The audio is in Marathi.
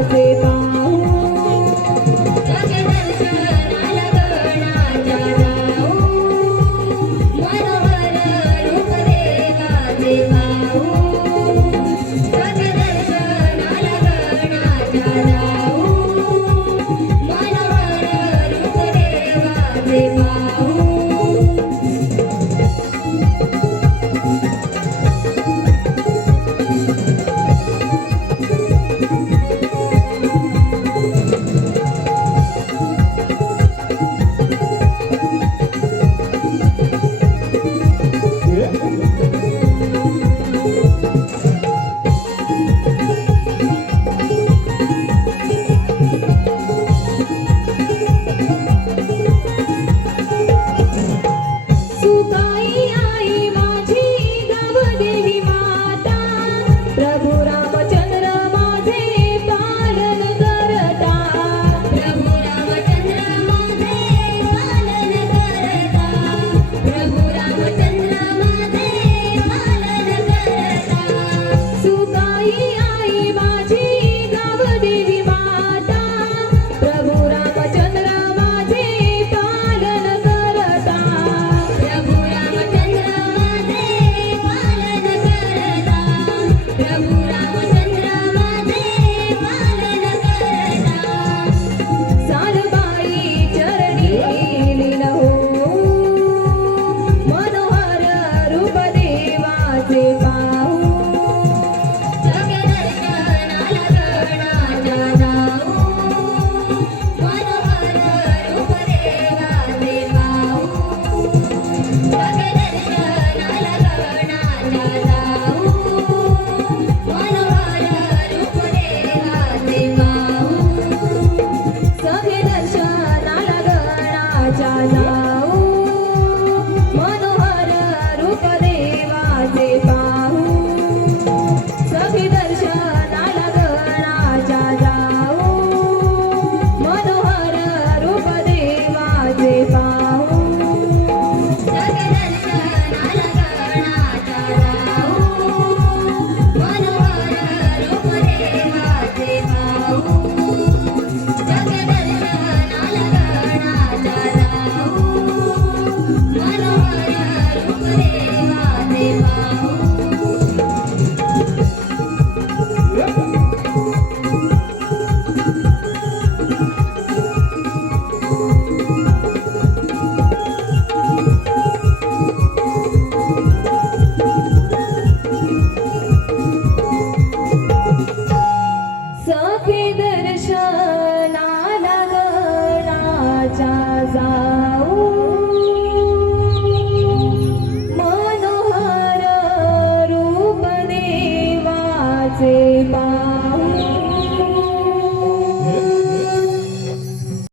I say. दर्शना लगनाच्या जा